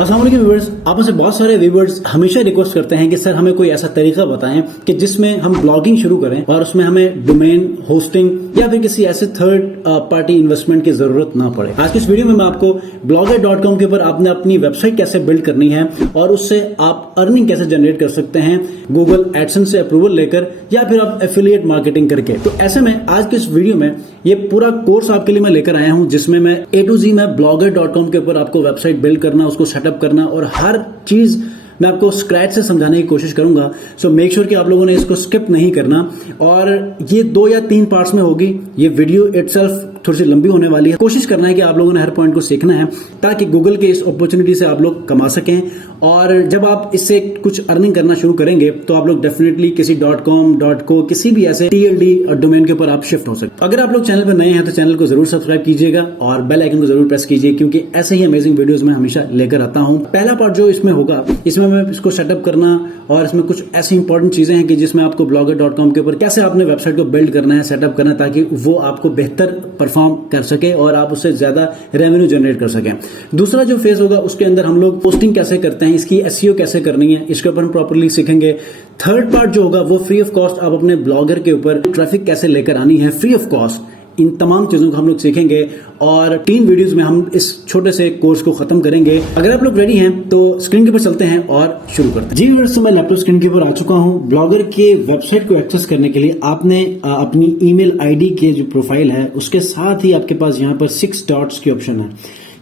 अस्सलाम वालेकुम व्यूअर्स, आप में से बहुत सारे व्यूअर्स हमेशा रिक्वेस्ट करते हैं कि सर हमें कोई ऐसा तरीका बताएं कि जिसमें हम ब्लॉगिंग शुरू करें और उसमें हमें डोमेन होस्टिंग या फिर किसी ऐसे थर्ड पार्टी इन्वेस्टमेंट की जरूरत ना पड़े। आज की इस वीडियो में मैं आपको blogger.com के ऊपर आपने अपनी वेबसाइट कैसे बिल्ड करनी है और उससे आप अर्निंग कैसे जनरेट कर सकते हैं गूगल एडसेंस से अप्रूवल लेकर या फिर आप एफिलिएट मार्केटिंग करके। तो ऐसे में आज के इस वीडियो में ये पूरा कोर्स आपके लिए मैं लेकर आया हूं जिसमें मैं A to Z में blogger.com के ऊपर आपको वेबसाइट बिल्ड करना, उसको सेटअप करना और हर चीज मैं आपको स्क्रैच से समझाने की कोशिश करूंगा। सो मेक श्योर कि आप लोगों ने इसको स्किप नहीं करना और ये 2 या 3 पार्ट्स में होगी। ये वीडियो इटसेल्फ थोड़ी सी लंबी होने वाली है। कोशिश करना है कि आप लोगों ने हर पॉइंट को सीखना है ताकि गूगल के इस अपॉर्चुनिटी से आप लोग कमा सकें और जब आप इससे कुछ अर्निंग करना शुरू करेंगे तो आप लोग डेफिनेटली किसी .com, .co किसी भी ऐसे TLD डोमेन के ऊपर आप शिफ्ट हो सकते हैं। अगर आप लोग चैनल पर नए हैं तो चैनल को जरूर सब्सक्राइब कीजिएगा और बेल आइकन को जरूर प्रेस कीजिए क्योंकि ऐसे ही अमेजिंग वीडियोस मैं हमेशा लेकर आता हूं। पहला पार्ट जो इसमें होगा इसमें मैं इसको सेटअप करना और इसमें कुछ ऐसी इंपॉर्टेंट चीजें हैं कि जिसमें आपको blogger.com के ऊपर कैसे आपने वेबसाइट को बिल्ड करना है, सेटअप करना है ताकि वो आपको बेहतर परफॉर्म कर सके और आप उससे ज्यादा रेवेन्यू जनरेट कर सकें। दूसरा जो फेज होगा उसके अंदर हम लोग पोस्टिंग कैसे करते हैं, इसकी SEO कैसे करनी है, इसके ऊपर हम प्रॉपर्ली सीखेंगे। थर्ड पार्ट जो होगा वो फ्री ऑफ कॉस्ट आप अपने ब्लॉगर के ऊपर ट्रैफिक कैसे लेकर आनी है फ्री ऑफ कॉस्ट। इन तमाम चीजों को हम लोग सीखेंगे और 3 वीडियोस में हम इस छोटे से कोर्स को खत्म करेंगे। अगर आप लोग रेडी हैं तो स्क्रीन के ऊपर चलते हैं और शुरू करते हैं। जी व्यूअर्स, मैं लैपटॉप स्क्रीन के ऊपर आ चुका हूं। ब्लॉगर के वेबसाइट को एक्सेस करने के लिए आपने अपनी ईमेल आईडी के जो प्रोफाइल है उसके साथ ही आपके पास यहाँ पर 6 डॉट्स की ऑप्शन है।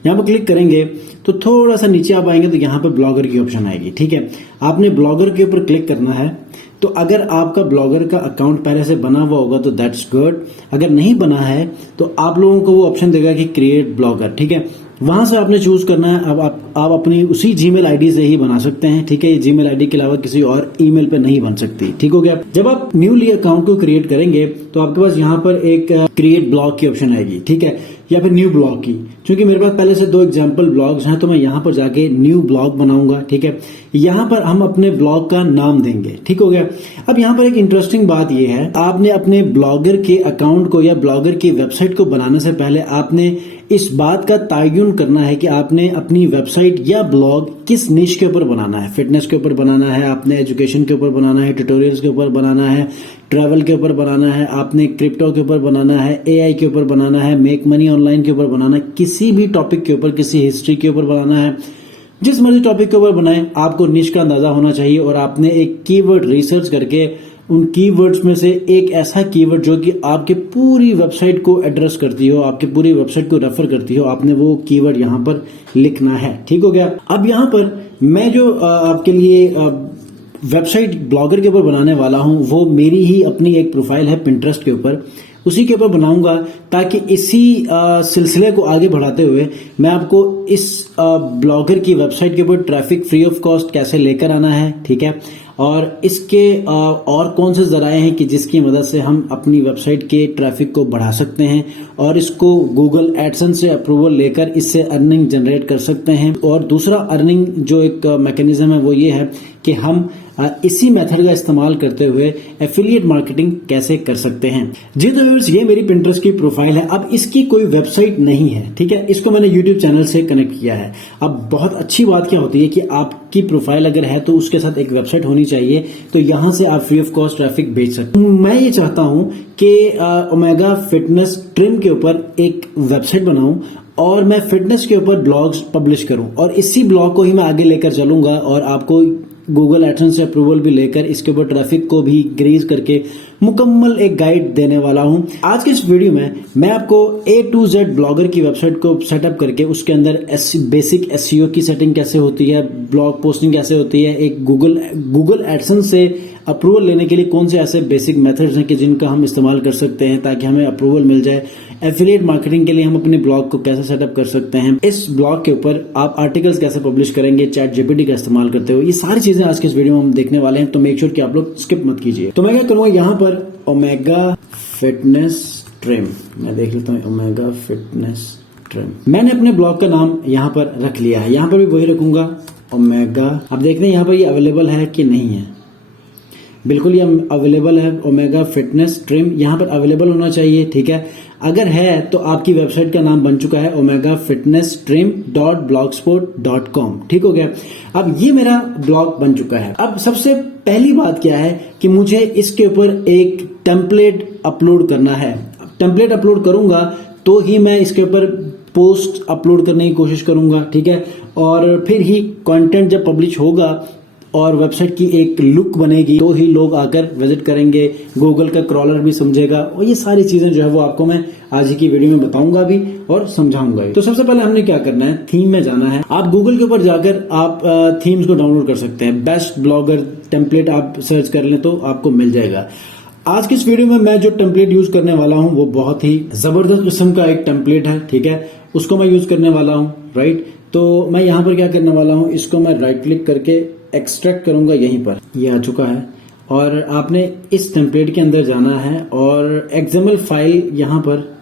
यहाँ पर क्लिक करेंगे तो थोड़ा सा नीचे आप आएंगे तो यहाँ पर ब्लॉगर की ऑप्शन आएगी। ठीक है, आपने ब्लॉगर के ऊपर क्लिक करना है। तो अगर आपका ब्लॉगर का अकाउंट पहले से बना हुआ होगा तो दैट्स गुड। अगर नहीं बना है तो आप लोगों को वो ऑप्शन देगा कि क्रिएट ब्लॉगर। ठीक है, वहां से आपने चूज करना है। अब आप अपनी उसी जीमेल आईडी से ही बना सकते हैं। ठीक है, ये जीमेल आईडी के अलावा किसी और ईमेल पे नहीं बन सकती। ठीक हो गया। जब आप न्यूली अकाउंट को क्रिएट करेंगे तो आपके पास यहाँ पर एक क्रिएट ब्लॉग की ऑप्शन आएगी। ठीक है, या फिर न्यू ब्लॉग की। क्योंकि मेरे पास पहले से 2 एग्जाम्पल ब्लॉग्स हैं तो मैं यहाँ पर जाके न्यू ब्लॉग बनाऊंगा। ठीक है, यहाँ पर हम अपने ब्लॉग का नाम देंगे। ठीक हो गया। अब यहाँ पर एक इंटरेस्टिंग बात यह है, आपने अपने ब्लॉगर के अकाउंट को या ब्लॉगर की वेबसाइट को बनाने से पहले आपने इस बात का तयन करना है कि आपने अपनी वेबसाइट या ब्लॉग किस निश के ऊपर बनाना है। फिटनेस के ऊपर बनाना है, आपने एजुकेशन के ऊपर बनाना है, ट्यूटोरियल्स के ऊपर बनाना है, ट्रैवल के ऊपर बनाना है, आपने क्रिप्टो के ऊपर बनाना है, AI के ऊपर बनाना है, मेक मनी ऑनलाइन के ऊपर बनाना है, किसी भी टॉपिक के ऊपर, किसी हिस्ट्री के ऊपर बनाना है। जिस मर्जी टॉपिक के ऊपर बनाए, आपको निश का अंदाजा होना चाहिए और आपने एक कीवर्ड रिसर्च करके उन कीवर्ड्स में से एक ऐसा कीवर्ड जो कि आपके पूरी वेबसाइट को एड्रेस करती हो, आपकी पूरी वेबसाइट को रेफर करती हो, आपने वो कीवर्ड यहाँ पर लिखना है। ठीक हो गया। अब यहाँ पर मैं जो आपके लिए वेबसाइट ब्लॉगर के ऊपर बनाने वाला हूं वो मेरी ही अपनी एक प्रोफाइल है पिंटरेस्ट के ऊपर, उसी के ऊपर बनाऊंगा ताकि इसी सिलसिले को आगे बढ़ाते हुए मैं आपको इस ब्लॉगर की वेबसाइट के ऊपर ट्रैफिक फ्री ऑफ कॉस्ट कैसे लेकर आना है। ठीक है, और इसके और कौन से जराए हैं कि जिसकी मदद से हम अपनी वेबसाइट के ट्रैफिक को बढ़ा सकते हैं और इसको गूगल एडसेंस से अप्रूवल लेकर इससे अर्निंग जनरेट कर सकते हैं। और दूसरा अर्निंग जो एक मैकेनिज्म है वो ये है कि हम इसी मेथड का इस्तेमाल करते हुए एफिलिएट मार्केटिंग कैसे कर सकते हैं। जी तो व्यूअर्स, ये मेरी पिंटरेस्ट की प्रोफाइल है। अब इसकी कोई वेबसाइट नहीं है। ठीक है, इसको मैंने यूट्यूब चैनल से कनेक्ट किया है। अब बहुत अच्छी बात क्या होती है कि आपकी प्रोफाइल अगर है तो उसके साथ एक वेबसाइट होनी चाहिए, तो यहां से आप फ्री ऑफ कॉस्ट ट्रैफिक बेच सकते हैं। मैं ये चाहता हूं कि ओमेगा फिटनेस ट्रिम के ऊपर एक वेबसाइट बनाऊं और मैं फिटनेस के ऊपर ब्लॉग्स पब्लिश करूं और इसी ब्लॉग को ही मैं आगे लेकर चलूंगा और आपको गूगल एडसेंस से अप्रूवल भी लेकर इसके ऊपर ट्रैफिक को भी ग्रीज करके मुकम्मल एक गाइड देने वाला हूं। आज के इस वीडियो में मैं आपको A to Z ब्लॉगर की वेबसाइट को सेटअप करके उसके अंदर बेसिक SEO की सेटिंग कैसे होती है, ब्लॉग पोस्टिंग कैसे होती है, एक गूगल एडसेंस से अप्रूवल लेने के लिए कौन से ऐसे बेसिक मेथड्स हैं कि जिनका हम इस्तेमाल कर सकते हैं ताकि हमें अप्रूवल मिल जाए, एफिलिएट मार्केटिंग के लिए हम अपने ब्लॉग को कैसे सेटअप कर सकते हैं, इस ब्लॉग के ऊपर आप आर्टिकल्स कैसे पब्लिश करेंगे चैट GPT का इस्तेमाल करते हुए, ये सारी चीजें आज के इस वीडियो में हम देखने वाले हैं। तो मेक श्योर कि आप लोग स्किप मत कीजिए। तो मैं क्या करूंगा, यहाँ पर ओमेगा फिटनेस ट्रिम, मैं देख लेता हूँ ओमेगा फिटनेस ट्रिम। मैंने अपने ब्लॉग का नाम यहाँ पर रख लिया है, यहाँ पर भी वही रखूंगा ओमेगा। अब देखते हैं यहाँ पर ये अवेलेबल है कि नहीं है। बिल्कुल ये अवेलेबल है, ओमेगा फिटनेस ट्रिम यहाँ पर अवेलेबल होना चाहिए। ठीक है, अगर है तो आपकी वेबसाइट का नाम बन चुका है omegafitnesstrim.blogspot.com। ठीक हो गया। अब ये मेरा ब्लॉग बन चुका है। अब सबसे पहली बात क्या है कि मुझे इसके ऊपर एक टेम्पलेट अपलोड करना है। टेम्पलेट अपलोड करूंगा तो ही मैं इसके ऊपर पोस्ट अपलोड करने की कोशिश करूंगा, ठीक है, और फिर ही कंटेंट जब पब्लिश होगा और वेबसाइट की एक लुक बनेगी तो ही लोग आकर विजिट करेंगे, गूगल का क्रॉलर भी समझेगा, और ये सारी चीजें जो है वो आपको मैं आज ही की वीडियो में बताऊंगा भी और समझाऊंगा भी। तो सबसे पहले हमने क्या करना है, थीम में जाना है। आप गूगल के ऊपर जाकर आप थीम्स को डाउनलोड कर सकते हैं। बेस्ट ब्लॉगर टेम्पलेट आप सर्च कर लें तो आपको मिल जाएगा। आज की इस वीडियो में मैं जो टेम्पलेट यूज करने वाला हूं वो बहुत ही जबरदस्त किस्म का एक टेम्पलेट है, ठीक है, उसको मैं यूज करने वाला हूं, राइट। तो मैं यहां पर क्या करने वाला हूं, इसको मैं राइट क्लिक करके एक्सट्रैक्ट करूंगा, यहीं पर ये आ चुका है, और आपने इस टेम्पलेट के अंदर जाना है और एक्सएमएल फाइल यहां पर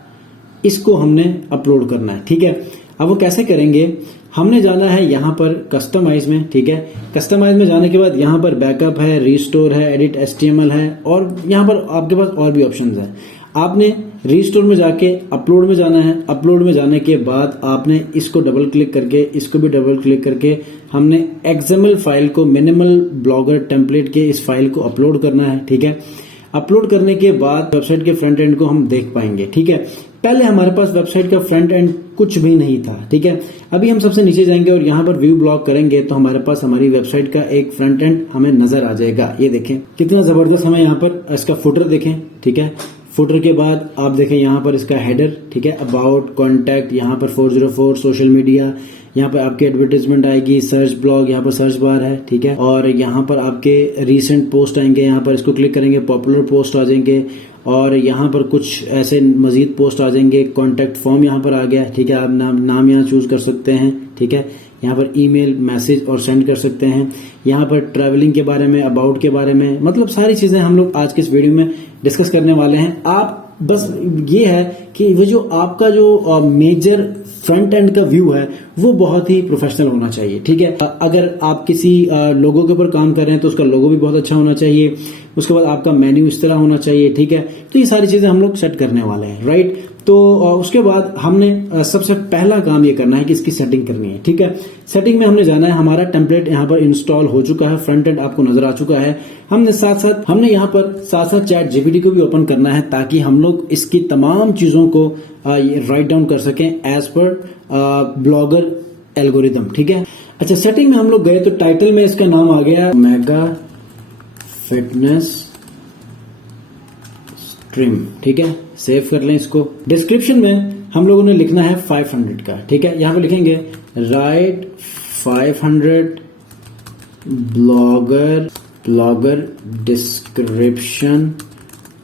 इसको हमने अपलोड करना है, ठीक है। अब वो कैसे करेंगे, हमने जाना है यहां पर कस्टमाइज में, ठीक है। कस्टमाइज में जाने के बाद यहां पर बैकअप है, रिस्टोर है, एडिट एचटीएमएल है, और यहां पर आपके पास और भी ऑप्शंस है। आपने रिस्टोर में जाके अपलोड में जाना है। अपलोड में जाने के बाद आपने इसको डबल क्लिक करके, इसको भी डबल क्लिक करके हमने एक्सएमएल फाइल को, मिनिमल ब्लॉगर टेम्पलेट के इस फाइल को अपलोड करना है, ठीक है। अपलोड करने के बाद वेबसाइट के फ्रंट एंड को हम देख पाएंगे, ठीक है। पहले हमारे पास वेबसाइट का फ्रंट एंड कुछ भी नहीं था, ठीक है। अभी हम सबसे नीचे जाएंगे और यहाँ पर व्यू ब्लॉग करेंगे तो हमारे पास हमारी वेबसाइट का एक फ्रंट एंड हमें नजर आ जाएगा। ये देखें कितना जबरदस्त, हमें यहाँ पर इसका फुटर देखें, ठीक है। फुटर के बाद आप देखें यहाँ पर इसका हेडर, ठीक है, अबाउट, कॉन्टैक्ट, यहाँ पर 404 सोशल मीडिया, यहाँ पर आपकी एडवर्टाइजमेंट आएगी, सर्च ब्लॉग, यहाँ पर सर्च बार है, ठीक है, और यहाँ पर आपके रीसेंट पोस्ट आएंगे, यहाँ पर इसको क्लिक करेंगे, पॉपुलर पोस्ट आ जाएंगे, और यहाँ पर कुछ ऐसे मजीद पोस्ट आ जाएंगे। कॉन्टैक्ट फॉर्म यहाँ पर आ गया, ठीक है, आप नाम यहाँ चूज कर सकते हैं, ठीक है। यहाँ पर ईमेल, मैसेज और सेंड कर सकते हैं। यहाँ पर ट्रैवलिंग के बारे में, अबाउट के बारे में, मतलब सारी चीजें हम लोग आज के इस वीडियो में डिस्कस करने वाले हैं। आप बस ये है कि वो जो आपका जो मेजर फ्रंट एंड का व्यू है वो बहुत ही प्रोफेशनल होना चाहिए, ठीक है। अगर आप किसी लोगो के ऊपर काम कर रहे हैं तो उसका लोगो भी बहुत अच्छा होना चाहिए। उसके बाद आपका मेन्यू इस तरह होना चाहिए, ठीक है। तो ये सारी चीजें हम लोग सेट करने वाले हैं, राइट। तो उसके बाद हमने सबसे पहला काम ये करना है कि इसकी सेटिंग करनी है, ठीक है। सेटिंग में हमने जाना है, हमारा टेम्पलेट यहाँ पर इंस्टॉल हो चुका है, फ्रंट एंड आपको नजर आ चुका है। हमने यहाँ पर साथ साथ चैट जीपीटी को भी ओपन करना है ताकि हम लोग इसकी तमाम चीजों को राइट डाउन कर सकें एज पर ब्लॉगर एल्गोरिदम, ठीक है। अच्छा, सेटिंग में हम लोग गए तो टाइटल में इसका नाम आ गया ओमेगा फिटनेस स्ट्रीम, ठीक है। सेव कर लें इसको। डिस्क्रिप्शन में हम लोगों ने लिखना है 500 का, ठीक है। यहां पे लिखेंगे write 500 blogger description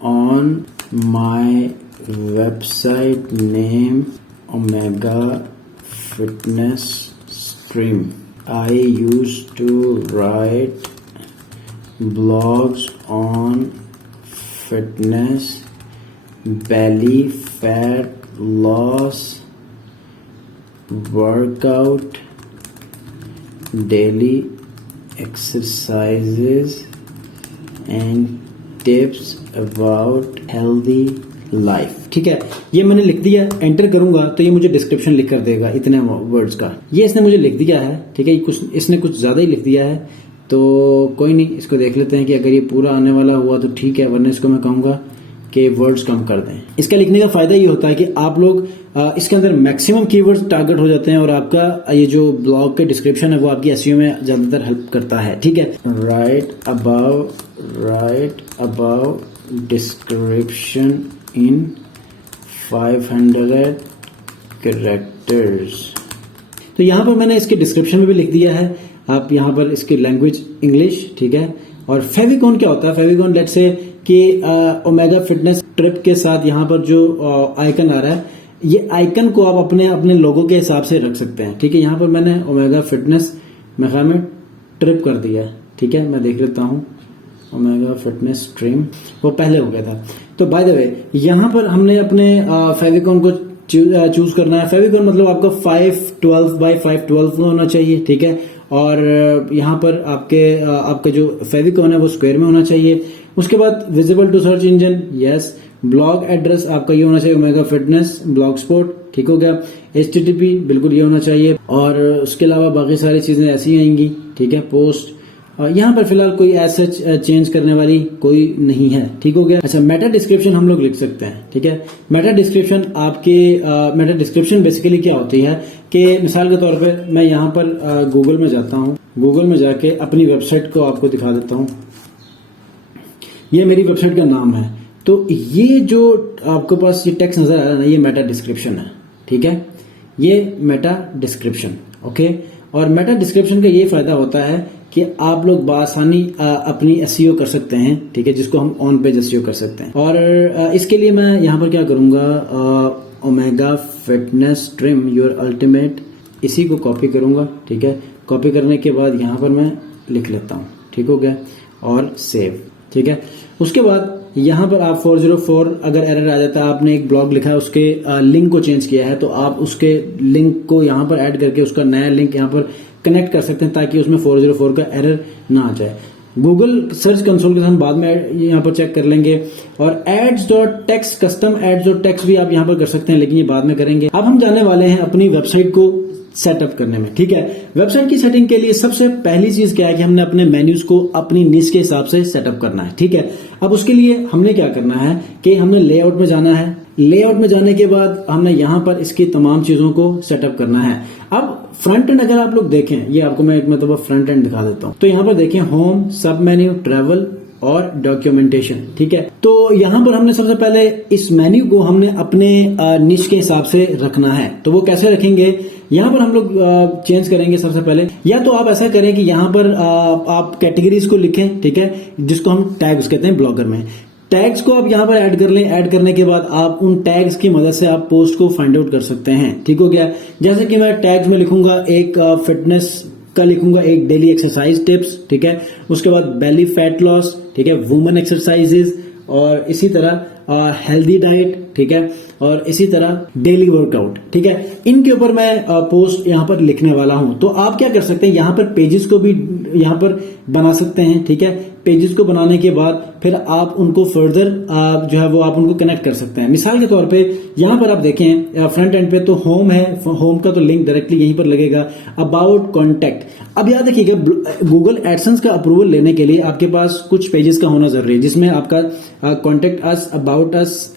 on my website name Omega Fitness Stream. I use to write blogs on fitness, belly fat loss, workout, daily exercises and tips about healthy life, ठीक है। ये मैंने लिख दिया, एंटर करूंगा तो ये मुझे डिस्क्रिप्शन लिख कर देगा इतने वर्ड्स का। ये इसने मुझे लिख दिया है, ठीक है। इसने कुछ ज्यादा ही लिख दिया है, तो कोई नहीं, इसको देख लेते हैं कि अगर ये पूरा आने वाला हुआ तो ठीक है, वरना इसको मैं कहूंगा कि वर्ड्स कम कर दें। इसका लिखने का फायदा ये होता है कि आप लोग इसके अंदर मैक्सिमम कीवर्ड्स टारगेट हो जाते हैं और आपका ये जो ब्लॉग के डिस्क्रिप्शन है वो आपकी एसईओ में ज्यादातर हेल्प करता है, ठीक है। Write about description in 500 characters. तो यहां पर मैंने इसके डिस्क्रिप्शन में भी लिख दिया है, आप यहाँ पर इसकी लैंग्वेज इंग्लिश, ठीक है। और फेविकॉन क्या होता है, फेविकॉन लेट्स से कि ओमेगा फिटनेस ट्रिप के साथ यहाँ पर जो आइकन आ रहा है, ये आइकन को आप अपने अपने लोगों के हिसाब से रख सकते हैं, ठीक है। यहाँ पर मैंने ओमेगा फिटनेस मेरे में ट्रिप कर दिया है, ठीक है। मैं देख लेता हूँ ओमेगा फिटनेस स्ट्रीम, वो पहले हो गया था। तो बाय द वे यहाँ पर हमने अपने फेविकॉन को चूज करना है। फेविकॉन मतलब आपका 512 बाय 512 होना चाहिए, ठीक है। और यहाँ पर आपका जो फेविकॉन है वो स्क्वायर में होना चाहिए। उसके बाद visible to search engine, yes. Blog address आपका ये होना चाहिए ओमेगा फिटनेस ब्लॉग स्पॉट, ठीक हो गया। HTTP बिल्कुल ये होना चाहिए, और उसके अलावा बाकी सारी चीजें ऐसी आएंगी, ठीक है। पोस्ट यहाँ पर फिलहाल कोई ऐसा चेंज करने वाली कोई नहीं है, ठीक हो गया। अच्छा, मेटा डिस्क्रिप्शन हम लोग लिख सकते हैं, ठीक है। मेटा डिस्क्रिप्शन आपके मेटा डिस्क्रिप्शन बेसिकली क्या होती है कि मिसाल के तौर पे मैं यहाँ पर गूगल में जाता हूँ, गूगल में जाके अपनी वेबसाइट को आपको दिखा देता हूँ। ये मेरी वेबसाइट का नाम है, तो ये जो आपके पास ये टेक्स्ट नजर आ रहा है ना, ये मेटा डिस्क्रिप्शन है, ठीक है। ये मेटा डिस्क्रिप्शन, ओके। और मेटा डिस्क्रिप्शन का ये फायदा होता है कि आप लोग बआसानी अपनी एसईओ कर सकते हैं, ठीक है, जिसको हम ऑन पेज एसईओ कर सकते हैं। और इसके लिए मैं यहाँ पर क्या करूंगा, omega Fitness trim your ultimate, इसी को कॉपी करूंगा, ठीक है। कॉपी करने के बाद यहाँ पर मैं लिख लेता हूँ, ठीक हो गया, और सेव, ठीक है। उसके बाद यहाँ पर आप 404 अगर एरर आ जाता है, आपने एक ब्लॉग लिखा है, उसके लिंक को चेंज किया है, तो आप उसके लिंक को यहाँ पर ऐड करके उसका नया लिंक यहाँ पर कनेक्ट कर सकते हैं, ताकि उसमें 404 का एरर ना आ जाए। गूगल सर्च कंसोल के साथ बाद में यहाँ पर चेक कर लेंगे। और ads.text कस्टम ads.text भी आप यहाँ पर कर सकते हैं, लेकिन ये बाद में करेंगे। अब हम जाने वाले हैं अपनी वेबसाइट को सेटअप करने में, ठीक है। वेबसाइट की सेटिंग के लिए सबसे पहली चीज क्या है कि हमने अपने मेन्यूज को अपनी निश के हिसाब से सेटअप करना है, ठीक है। अब उसके लिए हमने क्या करना है कि हमने लेआउट में जाना है। लेआउट में जाने के बाद हमने यहाँ पर इसकी तमाम चीजों को सेटअप करना है। अब फ्रंट एंड अगर आप लोग देखें, ये आपको मैं एक मतलब फ्रंट एंड दिखा देता हूँ। तो यहाँ पर देखें होम, सब मेन्यू, ट्रेवल और डॉक्यूमेंटेशन, ठीक है। तो यहाँ पर हमने सबसे पहले इस मेन्यू को हमने अपने निश के हिसाब से रखना है। तो वो कैसे रखेंगे, यहाँ पर हम लोग चेंज करेंगे सबसे पहले। या तो आप ऐसा करें कि यहाँ पर आप कैटेगरीज को लिखें, ठीक है, जिसको हम टैग्स कहते हैं ब्लॉगर में। टैग्स को आप यहाँ पर ऐड कर लें। ऐड करने के बाद आप उन टैग्स की मदद से आप पोस्ट को फाइंड आउट कर सकते हैं, ठीक हो गया। जैसे कि मैं टैग्स में लिखूंगा एक फिटनेस का, लिखूंगा एक डेली एक्सरसाइज टिप्स, ठीक है। उसके बाद बेली फैट लॉस, ठीक है, वुमेन एक्सरसाइजेज, और इसी तरह हेल्दी डाइट, ठीक है, और इसी तरह डेली वर्कआउट, ठीक है। इनके ऊपर मैं पोस्ट यहाँ पर लिखने वाला हूं। तो आप क्या कर सकते हैं, यहाँ पर पेजेस को भी यहाँ पर बना सकते हैं, ठीक है। पेजेस को बनाने के बाद फिर आप उनको फर्दर जो है वो आप उनको कनेक्ट कर सकते हैं। मिसाल के तौर पे यहाँ पर आप देखें फ्रंट एंड पे तो होम है, होम का तो लिंक डायरेक्टली यहीं पर लगेगा। अबाउट कॉन्टेक्ट, अब याद रखिएगा गूगल एडसेंस का अप्रूवल लेने के लिए आपके पास कुछ पेजेस का होना जरूरी है, जिसमें आपका contact us, about us,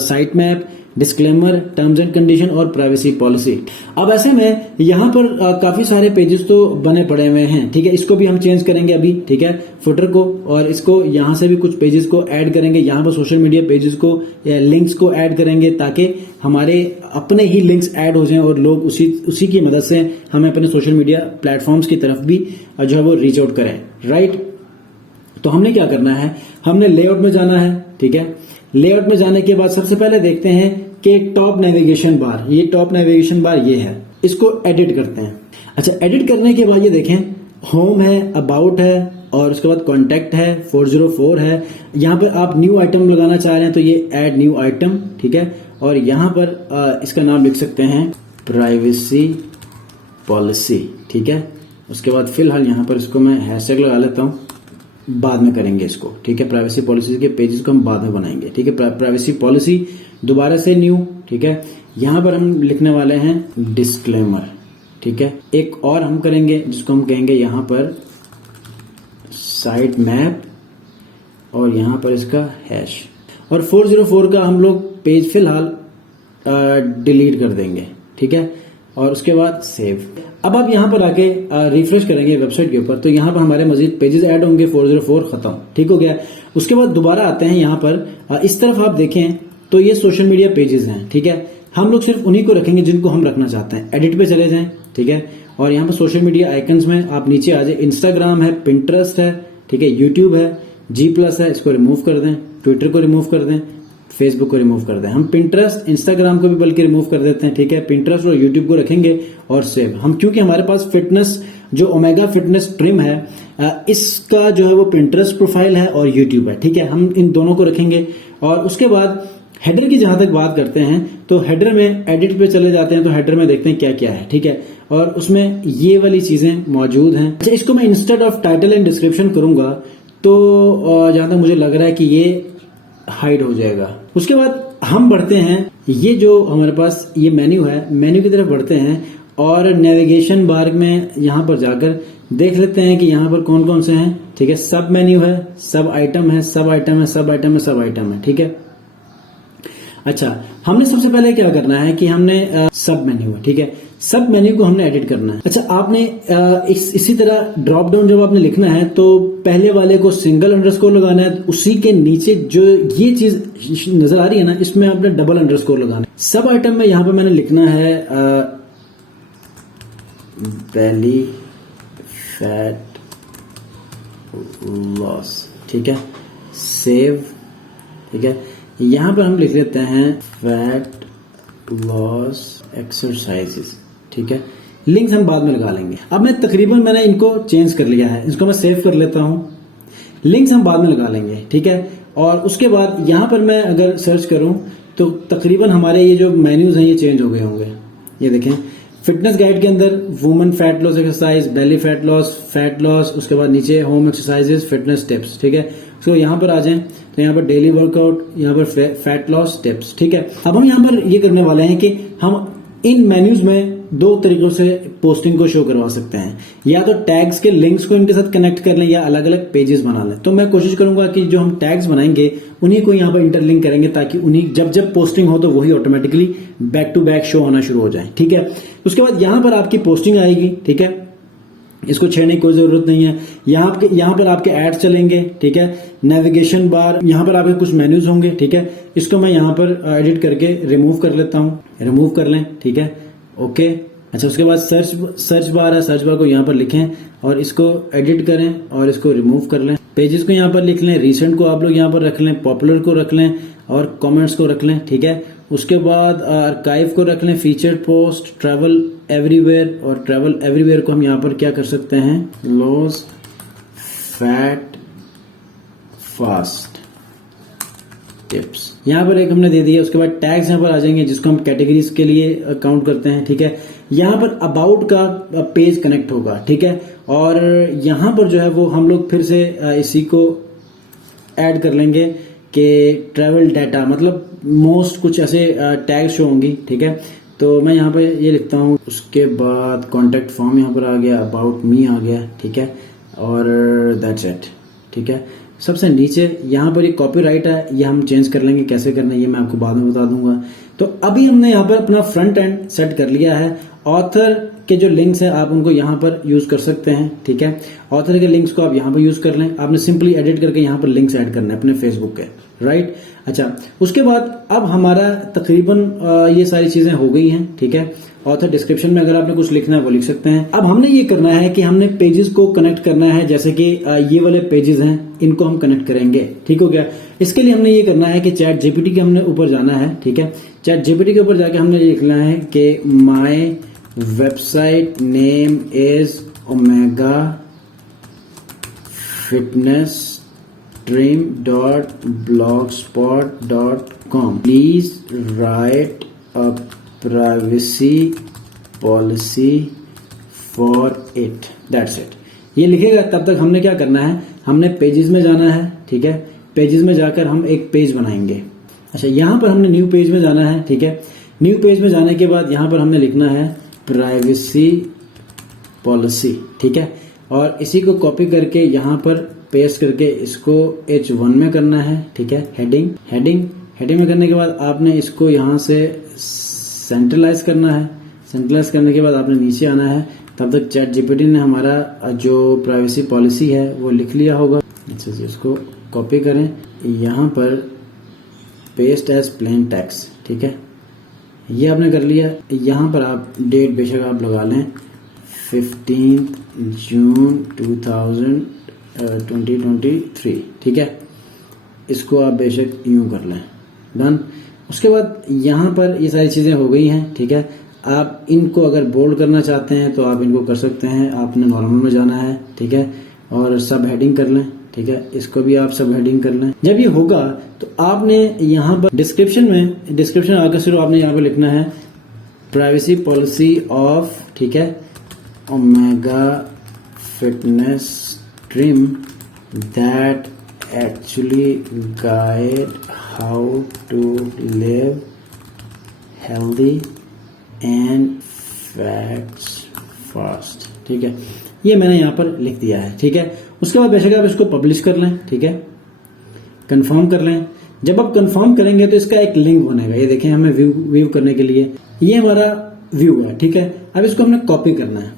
site map, disclaimer, terms and condition और प्राइवेसी पॉलिसी। अब ऐसे में यहाँ पर काफी सारे पेजेस तो बने पड़े हुए हैं, ठीक है। इसको भी हम चेंज करेंगे अभी, ठीक है, फुटर को, और इसको यहाँ से भी कुछ पेजेस को ऐड करेंगे। यहाँ पर सोशल मीडिया पेजेस को या लिंक्स को ऐड करेंगे, ताकि हमारे अपने ही लिंक्स ऐड हो जाएं और लोग उसी की मदद से हमें अपने सोशल मीडिया प्लेटफॉर्म्स की तरफ भी जो है वो रीच आउट करें, राइट। तो हमने क्या करना है, हमने लेआउट में जाना है, ठीक है। लेआउट में जाने के बाद सबसे पहले देखते हैं कि टॉप नेविगेशन बार, ये टॉप नेविगेशन बार ये है, इसको एडिट करते हैं। अच्छा, एडिट करने के बाद ये देखें होम है, अबाउट है, और उसके बाद कॉन्टेक्ट है, 404 है। यहाँ पर आप न्यू आइटम लगाना चाह रहे हैं तो ये ऐड न्यू आइटम, ठीक है। और यहाँ पर इसका नाम लिख सकते हैं प्राइवेसी पॉलिसी, ठीक है। उसके बाद फिलहाल यहाँ पर इसको मैं हैशटैग लगा लेता हूँ, बाद में करेंगे इसको, ठीक है। प्राइवेसी पॉलिसी के पेजेस को हम बाद में बनाएंगे, ठीक है। प्राइवेसी पॉलिसी दोबारा से न्यू, ठीक है। यहाँ पर हम लिखने वाले हैं डिस्क्लेमर, ठीक है। एक और हम करेंगे जिसको हम कहेंगे यहाँ पर साइट मैप, और यहाँ पर इसका हैश, और 404 का हम लोग पेज फिलहाल डिलीट कर देंगे, ठीक है। और उसके बाद सेव। अब आप यहाँ पर आके रिफ्रेश करेंगे वेबसाइट के ऊपर, तो यहाँ पर हमारे मजीद पेजेस ऐड होंगे, 404 खत्म, ठीक हो गया। उसके बाद दोबारा आते हैं यहाँ पर, इस तरफ आप देखें तो ये सोशल मीडिया पेजेस हैं, ठीक है। हम लोग सिर्फ उन्हीं को रखेंगे जिनको हम रखना चाहते हैं। एडिट पे चले जाएं, ठीक है, और यहाँ पर सोशल मीडिया आइकन्स में आप नीचे आ जाए। इंस्टाग्राम है, पिंटरेस्ट है, ठीक है, यूट्यूब है, G+ है, इसको रिमूव कर दें, ट्विटर को रिमूव कर दें, फेसबुक को रिमूव कर दें। हम पिंटरेस्ट, इंस्टाग्राम को भी बल्कि रिमूव कर देते हैं, ठीक है। पिंटरेस्ट और यूट्यूब को रखेंगे और सेव। हम क्योंकि हमारे पास फिटनेस जो ओमेगा फिटनेस ट्रिम है, इसका जो है वो पिंटरेस्ट प्रोफाइल है और यूट्यूब है, ठीक है। हम इन दोनों को रखेंगे। और उसके बाद हेडर की जहां तक बात करते हैं, तो हेडर में एडिट पे चले जाते हैं, तो हेडर में देखते हैं क्या क्या है, ठीक है। और उसमें ये वाली चीजें मौजूद हैं। अच्छा, इसको मैं instead of title and description करूंगा, तो जहां तक मुझे लग रहा है कि ये हाइड हो जाएगा। उसके बाद हम बढ़ते हैं, ये जो हमारे पास ये मेन्यू है, मेन्यू की तरफ बढ़ते हैं और नेविगेशन बार में यहाँ पर जाकर देख लेते हैं कि यहाँ पर कौन कौन से हैं। ठीक है, सब मेन्यू है, सब आइटम है, सब आइटम है, सब आइटम है, सब आइटम है। ठीक है, अच्छा, हमने सबसे पहले क्या करना है कि हमने सब मेन्यू है, ठीक है, सब मेन्यू को हमने एडिट करना है। अच्छा, आपने इसी तरह ड्रॉप डाउन जब आपने लिखना है तो पहले वाले को सिंगल अंडरस्कोर लगाना है, उसी के नीचे जो ये चीज नजर आ रही है ना, इसमें आपने डबल अंडरस्कोर लगाना है। सब आइटम में यहां पे मैंने लिखना है बेली फैट लॉस। ठीक है, सेव। ठीक है, यहां पर हम लिख लेते हैं फैट लॉस एक्सरसाइजेस। ठीक है, लिंक्स हम बाद में लगा लेंगे। अब मैंने इनको चेंज कर लिया है, इसको मैं सेव कर लेता हूं। लिंक्स हम बाद में लगा लेंगे। ठीक है, और उसके बाद यहां पर मैं अगर सर्च करूं तो तकरीबन हमारे ये जो मेन्यूज हैं ये चेंज हो गए होंगे। ये देखें, फिटनेस गाइड के अंदर women fat loss exercise, belly fat loss, उसके बाद नीचे होम एक्सरसाइजेस, फिटनेस टिप्स। ठीक है, तो यहाँ पर आ जाएं तो यहाँ पर डेली वर्कआउट, यहाँ पर फैट लॉस टिप्स। ठीक है, अब हम यहाँ पर ये करने वाले हैं कि हम इन मेन्यूज में दो तरीकों से पोस्टिंग को शो करवा सकते हैं, या तो टैग्स के लिंक्स को इनके साथ कनेक्ट कर लें या अलग अलग पेजेस बना लें। तो मैं कोशिश करूंगा कि जो हम टैग्स बनाएंगे उन्हीं को यहाँ पर इंटरलिंक करेंगे, ताकि उन्हीं जब पोस्टिंग हो तो वही automatically back to back show होना शुरू हो जाए। ठीक है, उसके बाद यहाँ पर आपकी पोस्टिंग आएगी। ठीक है, इसको छेड़ने की कोई जरूरत नहीं है। यहाँ पर आपके एड्स चलेंगे। ठीक है, नेविगेशन बार, यहाँ पर आपके कुछ मेन्यूज होंगे। ठीक है, इसको मैं यहाँ पर एडिट करके रिमूव कर लेता हूँ, रिमूव कर लें। ठीक है, ओके। अच्छा, उसके बाद सर्च बार है, सर्च बार को यहाँ पर लिखें और इसको एडिट करें और इसको रिमूव कर लें। पेजेस को यहाँ पर लिख लें, रिसेंट को आप लोग यहाँ पर रख लें, पॉपुलर को रख लें और कमेंट्स को रख लें। ठीक है, उसके बाद आर्काइव को रख लें, फीचर्ड पोस्ट, ट्रैवल एवरीवेयर, और ट्रैवल एवरीवेयर को हम यहाँ पर क्या कर सकते हैं, लॉस फैट फास्ट टिप्स, यहाँ पर एक हमने दे दिया। उसके बाद टैग्स यहाँ पर आ जाएंगे जिसको हम कैटेगरीज के लिए काउंट करते हैं। ठीक है, यहाँ पर अबाउट का पेज कनेक्ट होगा। ठीक है, और यहाँ पर जो है वो हम लोग फिर से इसी को ऐड कर लेंगे कि ट्रैवल डाटा, मतलब मोस्ट कुछ ऐसे टैग शो होंगी। ठीक है, तो मैं यहाँ पर ये लिखता हूँ। उसके बाद कॉन्टेक्ट फॉर्म यहाँ पर आ गया, अबाउट मी आ गया। ठीक है, और दैट्स इट। ठीक है, सबसे नीचे यहाँ पर ये कॉपीराइट है, ये हम चेंज कर लेंगे, कैसे करना है ये मैं आपको बाद में बता दूंगा। तो अभी हमने यहाँ पर अपना फ्रंट एंड सेट कर लिया है। ऑथर के जो लिंक्स हैं आप उनको यहाँ पर यूज कर सकते हैं। ठीक है, ऑथर के लिंक्स को आप यहाँ पर यूज कर लें। आपने सिंपली एडिट करके यहाँ पर लिंक्स ऐड करना है अपने फेसबुक के, राइट। अच्छा, उसके बाद अब हमारा तकरीबन ये सारी चीजें हो गई हैं। ठीक है, ऑथर डिस्क्रिप्शन में अगर आपने कुछ लिखना है वो लिख सकते हैं। अब हमने ये करना है कि हमने पेजेस को कनेक्ट करना है, जैसे कि ये वाले पेजेस हैं इनको हम कनेक्ट करेंगे। ठीक हो गया, इसके लिए हमने ये करना है कि चैट जीपीटी के हमने ऊपर जाना है। ठीक है, चैट जीपीटी के ऊपर जाके हमने ये लिखना है कि my website name is omega fitness trim.blogspot.com. Please write a privacy policy for it. That's it. ये लिखेगा, तब तक हमने क्या करना है, हमने पेजेस में जाना है। ठीक है, पेजेस में जाकर हम एक पेज बनाएंगे। अच्छा, यहाँ पर हमने न्यू पेज में जाना है। ठीक है, न्यू पेज में जाने के बाद यहाँ पर हमने लिखना है प्राइवेसी पॉलिसी। ठीक है, और इसी को कॉपी करके यहाँ पर पेस्ट करके इसको H1 में करना है। ठीक है, हेडिंग में करने के बाद आपने इसको यहाँ से सेंट्रलाइज करना है। सेंट्रलाइज करने के बाद आपने नीचे आना है। तब तक चैट जीपीटी ने हमारा जो प्राइवेसी पॉलिसी है वो लिख लिया होगा। अच्छा जी, इसको कॉपी करें, यहाँ पर पेस्ट एज प्लेन टेक्स्ट। ठीक है, ये आपने कर लिया। यहाँ पर आप डेट बेशक आप लगा लें 15 जून 2023। ठीक है, इसको आप बेशक यूं कर लें, डन। उसके बाद यहाँ पर ये सारी चीजें हो गई हैं। ठीक है, आप इनको अगर बोल्ड करना चाहते हैं तो आप इनको कर सकते हैं। आपने नॉर्मल में जाना है। ठीक है, और सब हेडिंग कर लें। ठीक है, इसको भी आप सब हेडिंग कर लें। जब ये होगा तो आपने यहाँ पर डिस्क्रिप्शन आकर सिर्फ आपने यहाँ पर लिखना है प्राइवेसी पॉलिसी ऑफ, ठीक है, Omega Fitness Trim that actually guide how to live healthy and fats fast. ठीक है, ये मैंने यहाँ पर लिख दिया है। ठीक है, उसके बाद बेशक आप इसको पब्लिश कर लें। ठीक है, कंफर्म कर लें। जब आप कंफर्म करेंगे तो इसका एक लिंक बनेगा, ये देखें हमें व्यू करने के लिए, ये हमारा व्यू है। ठीक है, अब इसको हमने कॉपी करना है।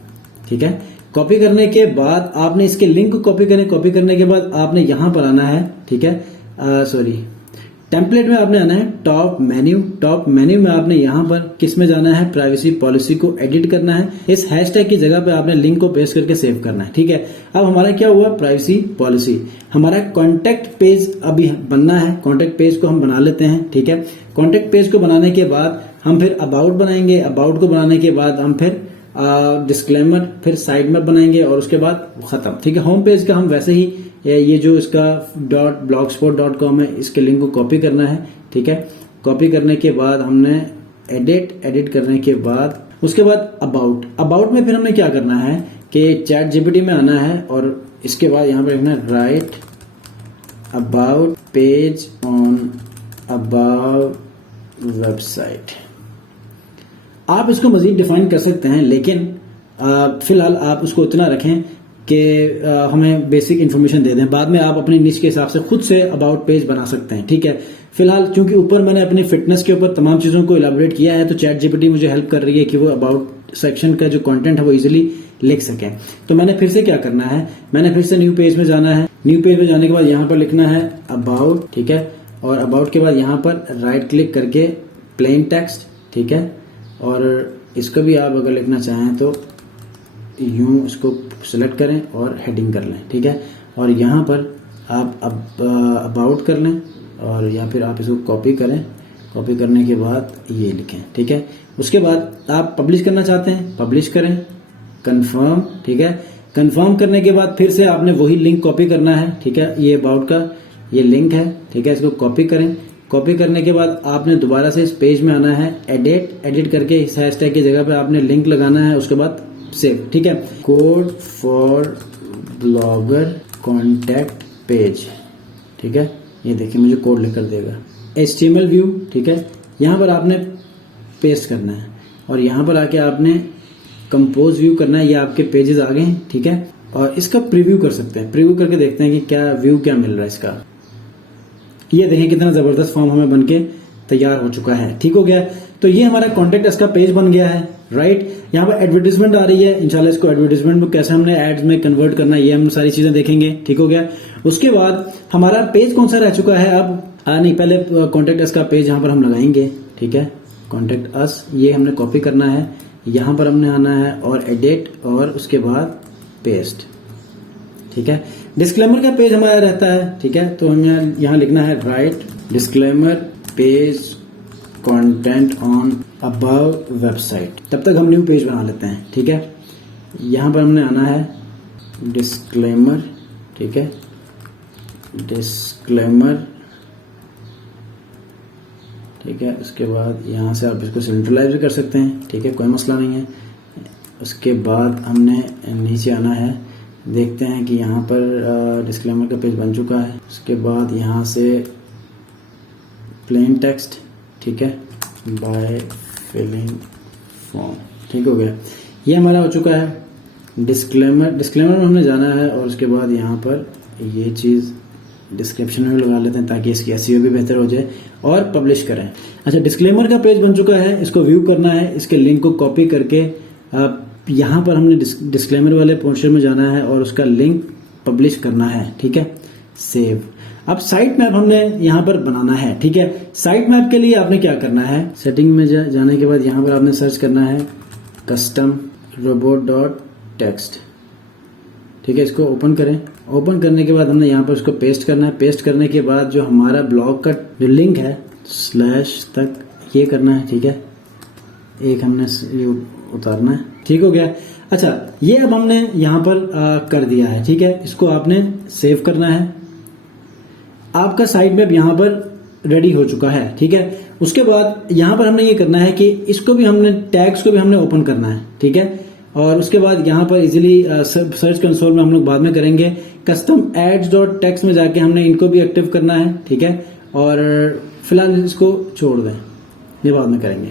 ठीक है, कॉपी करने के बाद आपने इसके लिंक को कॉपी करने के बाद आपने यहां पर आना है। ठीक है, टेम्पलेट में आपने आना है टॉप मेन्यू में आपने यहां पर किस में जाना है, प्राइवेसी पॉलिसी को एडिट करना है। इस हैशटैग की जगह पे आपने लिंक को पेस्ट करके सेव करना है। ठीक है, अब हमारा क्या हुआ, प्राइवेसी पॉलिसी। हमारा कॉन्टेक्ट पेज अभी बनना है, कॉन्टेक्ट पेज को हम बना लेते हैं। ठीक है, कॉन्टेक्ट पेज को बनाने के बाद हम फिर अबाउट बनाएंगे। अबाउट को बनाने के बाद हम फिर डिस्क्लेमर, फिर साइड मैप बनाएंगे और उसके बाद खत्म। ठीक है, होम पेज का हम वैसे ही ये जो इसका .blogspot.com है, इसके लिंक को कॉपी करना है। ठीक है, कॉपी करने के बाद हमने एडिट करने के बाद उसके बाद अबाउट में फिर हमने क्या करना है कि चैट जीपीटी में आना है और इसके बाद यहां पर लिखना है right about page on about website. आप इसको मजीद डिफाइन कर सकते हैं, लेकिन फिलहाल आप उसको उतना रखें कि हमें बेसिक इन्फॉर्मेशन दे दें। बाद में आप अपनी निश के हिसाब से खुद से अबाउट पेज बना सकते हैं। ठीक है, फिलहाल चूंकि ऊपर मैंने अपनी फिटनेस के ऊपर तमाम चीजों को इलाबोरेट किया है, तो चैट जीपीटी मुझे हेल्प कर रही है कि वो अबाउट सेक्शन का जो कंटेंट है वो इजीली लिख सकें। तो मैंने फिर से क्या करना है, मैंने फिर से न्यू पेज में जाना है। न्यू पेज में जाने के बाद यहाँ पर लिखना है अबाउट। ठीक है, और अबाउट के बाद यहाँ पर राइट क्लिक करके प्लेन टेक्स्ट। ठीक है, और इसको भी आप अगर लिखना चाहें तो यूं इसको सिलेक्ट करें और हेडिंग कर लें। ठीक है, और यहाँ पर आप अबाउट कर लें और या फिर आप इसको कॉपी करें। कॉपी करने के बाद ये लिखें। ठीक है, उसके बाद आप पब्लिश करना चाहते हैं, पब्लिश करें, कंफर्म। ठीक है, कंफर्म करने के बाद फिर से आपने वही लिंक कॉपी करना है। ठीक है, ये अबाउट का ये लिंक है। ठीक है, इसको कॉपी करें। कॉपी करने के बाद आपने दोबारा से इस पेज में आना है, एडिट करके इस हैशटैग की जगह पे आपने लिंक लगाना है, उसके बाद सेव। ठीक है, code for blogger contact page. ठीक है, ये देखिए मुझे कोड लिख कर देगा, HTML व्यू। ठीक है, यहाँ पर आपने पेस्ट करना है और यहाँ पर आके आपने कंपोज व्यू करना है। ये आपके पेजेस आ गए हैं। ठीक है, और इसका प्रीव्यू कर सकते हैं, प्रीव्यू करके देखते हैं कि क्या व्यू क्या मिल रहा है इसका। ये देखें कितना जबरदस्त फॉर्म हमें बनके तैयार हो चुका है। ठीक हो गया, तो ये हमारा कॉन्टेक्ट अस का पेज बन गया है। राइट, यहाँ पर एडवर्टीजमेंट आ रही है, इंशाल्लाह इसको एडवर्टीजमेंट में कैसे हमने एड्स में कन्वर्ट करना है, ये हम सारी चीजें देखेंगे। ठीक हो गया, उसके बाद हमारा पेज कौन सा रह चुका है अब, नहीं पहले कॉन्टेक्ट अस का पेज यहाँ पर हम लगाएंगे। ठीक है, कॉन्टेक्ट अस ये हमने कॉपी करना है, यहाँ पर हमने आना है और एडिट और उसके बाद पेस्ट। ठीक है, डिस्क्लेमर का पेज हमारा रहता है। ठीक है, तो हमें यहाँ लिखना है write disclaimer page content on about website. तब तक हम न्यू पेज बना लेते हैं। ठीक है, यहाँ पर हमने आना है डिस्क्लेमर। ठीक है, डिस्क्लेमर। ठीक है, उसके बाद यहाँ से आप इसको सेंट्रलाइज भी कर सकते हैं। ठीक है, कोई मसला नहीं है। उसके बाद हमने नीचे आना है, देखते हैं कि यहाँ पर डिस्क्लेमर का पेज बन चुका है। उसके बाद यहाँ से प्लेन टेक्स्ट। ठीक है, बाय फिलिंग फॉर्म। ठीक हो गया, ये हमारा हो चुका है। डिस्क्लेमर में हमने जाना है और उसके बाद यहाँ पर ये चीज़ डिस्क्रिप्शन में लगा लेते हैं ताकि इसकी SEO भी बेहतर हो जाए, और पब्लिश करें। अच्छा, डिस्क्लेमर का पेज बन चुका है, इसको व्यू करना है। इसके लिंक को कॉपी करके यहाँ पर हमने डिस्क्लेमर वाले पोर्शन में जाना है और उसका लिंक पब्लिश करना है। ठीक है, सेव। अब साइट मैप हमने यहाँ पर बनाना है। ठीक है, साइट मैप के लिए आपने क्या करना है, सेटिंग में जाने के बाद यहाँ पर आपने सर्च करना है कस्टम robot.txt। ठीक है, इसको ओपन करें। ओपन करने के बाद हमने यहाँ पर उसको पेस्ट करना है। पेस्ट करने के बाद जो हमारा ब्लॉग का जो लिंक है स्लैश तक ये करना है। ठीक है, एक हमने ये उतारना है। ठीक हो गया। अच्छा, ये अब हमने यहाँ पर कर दिया है। ठीक है, इसको आपने सेव करना है। आपका साइट मैप यहाँ पर रेडी हो चुका है। ठीक है, उसके बाद यहाँ पर हमने ये करना है कि इसको भी हमने टैग्स को भी हमने ओपन करना है। ठीक है, और उसके बाद यहाँ पर इजीली सर्च कंसोल में हम लोग बाद में करेंगे। कस्टम एड्स डॉट टेक्स्ट में जाके हमने इनको भी एक्टिव करना है, ठीक है। और फिलहाल इसको छोड़ दें, ये बाद में करेंगे।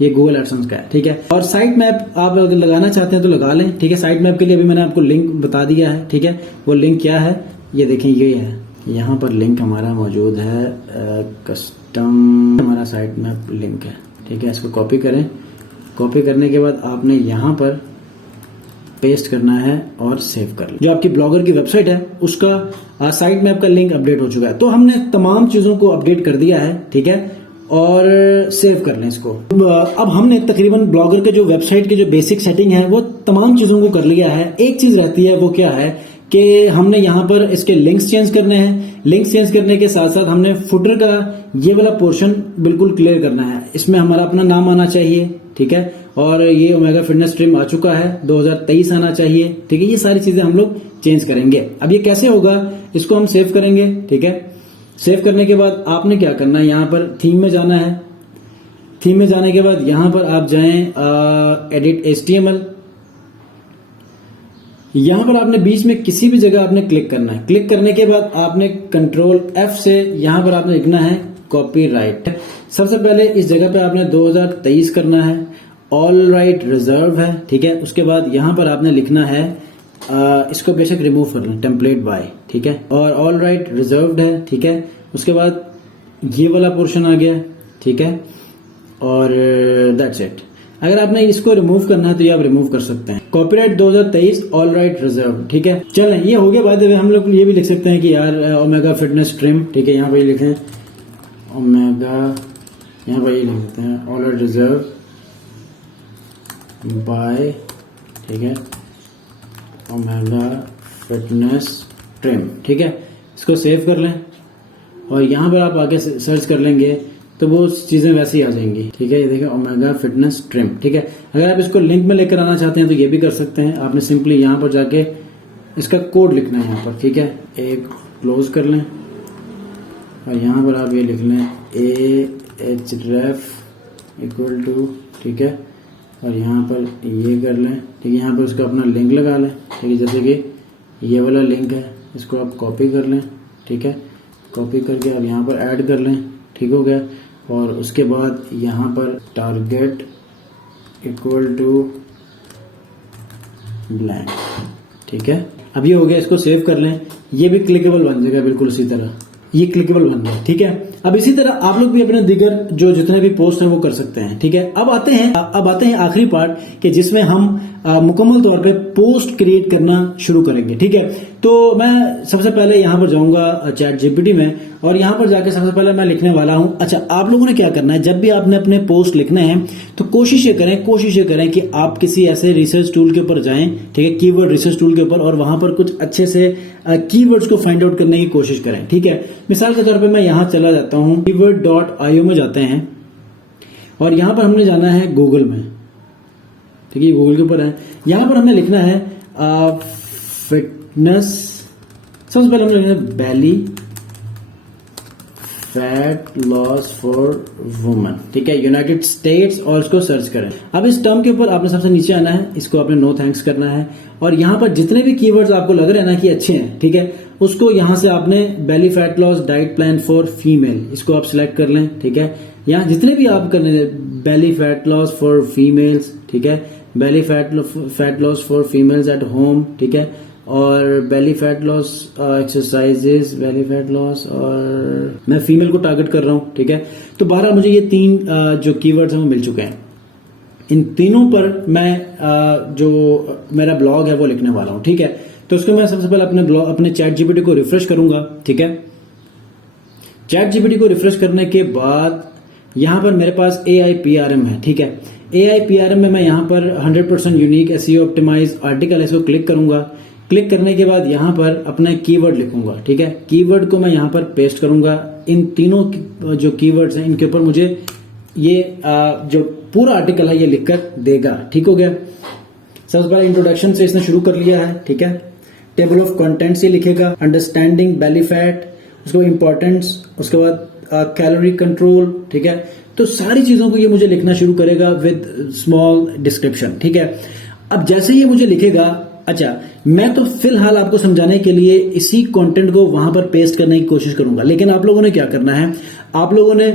ये गूगल एडसेंस का है, ठीक है। और साइट मैप आप अगर लगाना चाहते हैं तो लगा लें, ठीक है। साइट मैप के लिए अभी मैंने आपको लिंक बता दिया है, ठीक है। वो लिंक क्या है ये देखें, ये है, यहाँ पर लिंक हमारा मौजूद है, कस्टम हमारा साइट मैप लिंक है, ठीक है। इसको कॉपी करें। कॉपी करने के बाद आपने यहाँ पर पेस्ट करना है और सेव कर लें। जो आपकी ब्लॉगर की वेबसाइट है उसका साइट मैप का लिंक अपडेट हो चुका है। तो हमने तमाम चीजों को अपडेट कर दिया है, ठीक है। और सेव कर लें इसको। अब हमने तकरीबन ब्लॉगर के जो वेबसाइट के जो बेसिक सेटिंग है वो तमाम चीजों को कर लिया है। एक चीज रहती है, वो क्या है कि हमने यहाँ पर इसके लिंक्स चेंज करने हैं। लिंक्स चेंज करने के साथ साथ हमने फुटर का ये वाला पोर्शन बिल्कुल क्लियर करना है। इसमें हमारा अपना नाम आना चाहिए, ठीक है। और ये ओमेगा फिटनेस ट्रिम आ चुका है, 2023 आना चाहिए, ठीक है। ये सारी चीजें हम लोग चेंज करेंगे। अब ये कैसे होगा, इसको हम सेव करेंगे, ठीक है। सेव करने के बाद आपने क्या करना है, यहाँ पर थीम में जाना है। थीम में जाने के बाद यहाँ पर आप जाएं एडिट HTML। यहाँ पर आपने बीच में किसी भी जगह आपने क्लिक करना है। क्लिक करने के बाद आपने कंट्रोल F से यहाँ पर आपने लिखना है कॉपीराइट। सबसे पहले इस जगह पे आपने 2023 करना है, ऑल राइट रिजर्व है, ठीक है। उसके बाद यहाँ पर आपने लिखना है इसको बेशक रिमूव कर लें, टेम्पलेट बाय, ठीक है। और ऑल राइट रिजर्व्ड है, ठीक है। उसके बाद ये वाला पोर्शन आ गया, ठीक है। और दैट्स इट। अगर आपने इसको रिमूव करना है तो ये आप रिमूव कर सकते हैं। कॉपीराइट 2023 ऑल राइट रिजर्व, ठीक है। चलें, ये हो गया। बाय द वे हम लोग ये भी लिख सकते हैं कि यार ओमेगा फिटनेस ट्रिम, ठीक है। यहाँ पर लिखें ओमेगा, यहाँ पर ये लिख सकते हैं ऑल राइट रिजर्व बाय, ठीक है, ओमेगा फिटनेस ट्रिम, ठीक है। इसको सेव कर लें और यहाँ पर आप आगे सर्च कर लेंगे तो वो चीजें वैसे ही आ जाएंगी, ठीक है। ये देखें ओमेगा फिटनेस ट्रिम, ठीक है। अगर आप इसको लिंक में लेकर आना चाहते हैं तो ये भी कर सकते हैं। आपने सिंपली यहाँ पर जाके इसका कोड लिखना है यहाँ पर, ठीक है। एक क्लोज कर लें और यहाँ पर आप ये लिख लें AHREF इक्वल टू, ठीक है। और यहाँ पर ये कर लें, ठीक है। यहाँ पर उसका अपना लिंक लगा लें, ठीक है। जैसे कि ये वाला लिंक है, इसको आप कॉपी कर लें, ठीक है। कॉपी करके आप यहाँ पर ऐड कर लें, ठीक हो गया। और उसके बाद यहाँ पर टारगेट इक्वल टू ब्लैंक, ठीक है। अब ये हो गया, इसको सेव कर लें। ये भी क्लिकेबल बन जाएगा बिल्कुल उसी तरह, ये क्लिकेबल बन गया, ठीक है। अब इसी तरह आप लोग भी अपने दिगर जो जितने भी पोस्ट हैं वो कर सकते हैं, ठीक है। अब आते हैं आखिरी पार्ट के जिसमें हम मुकम्मल तौर पे पोस्ट क्रिएट करना शुरू करेंगे, ठीक है। तो मैं सबसे पहले यहाँ पर जाऊंगा चैट जीपीटी में और यहाँ पर जाके सबसे पहले मैं लिखने वाला हूँ। अच्छा, आप लोगों ने क्या करना है, जब भी आपने अपने पोस्ट लिखने हैं तो कोशिश ये करें कि आप किसी ऐसे रिसर्च टूल के ऊपर जाएं, ठीक है, कीवर्ड रिसर्च टूल के ऊपर, और वहां पर कुछ अच्छे से कीवर्ड्स को फाइंड आउट करने की कोशिश करें, ठीक है। मिसाल के तौर पर मैं यहाँ चला जाता हूँ, keyword.io में जाते हैं और यहाँ पर हमने जाना है गूगल में, ठीक है। गूगल के ऊपर है, यहाँ पर हमने लिखना है फिटनेस। सबसे पहले हमने लिखना है belly fat loss for women, ठीक है, यूनाइटेड स्टेट्स, और इसको सर्च करें। अब इस टर्म के ऊपर आपने सबसे नीचे आना है, इसको आपने नो थैंक्स करना है और यहाँ पर जितने भी कीवर्ड्स आपको लग रहे हैं ना कि अच्छे हैं, ठीक है, उसको यहाँ से आपने belly fat loss diet plan for female, इसको आप सिलेक्ट कर लें, ठीक है। यहाँ जितने भी आप करने, belly fat loss for females, ठीक है, belly fat loss for females at home, ठीक है, और belly fat loss exercises, belly fat loss, और मैं फीमेल को टारगेट कर रहा हूँ, ठीक है। तो 12 मुझे ये 3 जो कीवर्ड्स हैं वो मिल चुके हैं। इन तीनों पर मैं जो मेरा ब्लॉग है वो लिखने वाला हूँ, ठीक है। तो उसको मैं सबसे पहले अपने चैट जीपीटी को रिफ्रेश करूंगा, ठीक है। चैट जीपीटी को रिफ्रेश करने के बाद यहाँ पर मेरे पास AIPRM है, ठीक है। AIPRM में मैं यहाँ पर 100% यूनिक SEO ऑप्टिमाइज आर्टिकल, इसको क्लिक करूंगा। क्लिक करने के बाद यहाँ पर अपना कीवर्ड लिखूंगा, ठीक है। कीवर्ड को मैं यहाँ पर पेस्ट करूंगा। इन तीनों जो कीवर्ड्स हैं इनके ऊपर मुझे ये जो पूरा आर्टिकल है ये लिखकर देगा, ठीक हो गया। सबसे पहले इंट्रोडक्शन से इसने शुरू कर लिया है, ठीक है। टेबल ऑफ कंटेंट से लिखेगा अंडरस्टैंडिंग बेली फैट, उसके बाद इंपॉर्टेंस, उसके बाद कैलोरी कंट्रोल, ठीक है। तो सारी चीजों को ये मुझे लिखना शुरू करेगा विद स्मॉल डिस्क्रिप्शन, ठीक है। अब जैसे ये मुझे लिखेगा, अच्छा मैं तो फिलहाल आपको समझाने के लिए इसी कंटेंट को वहां पर पेस्ट करने की कोशिश करूंगा, लेकिन आप लोगों ने क्या करना है, आप लोगों ने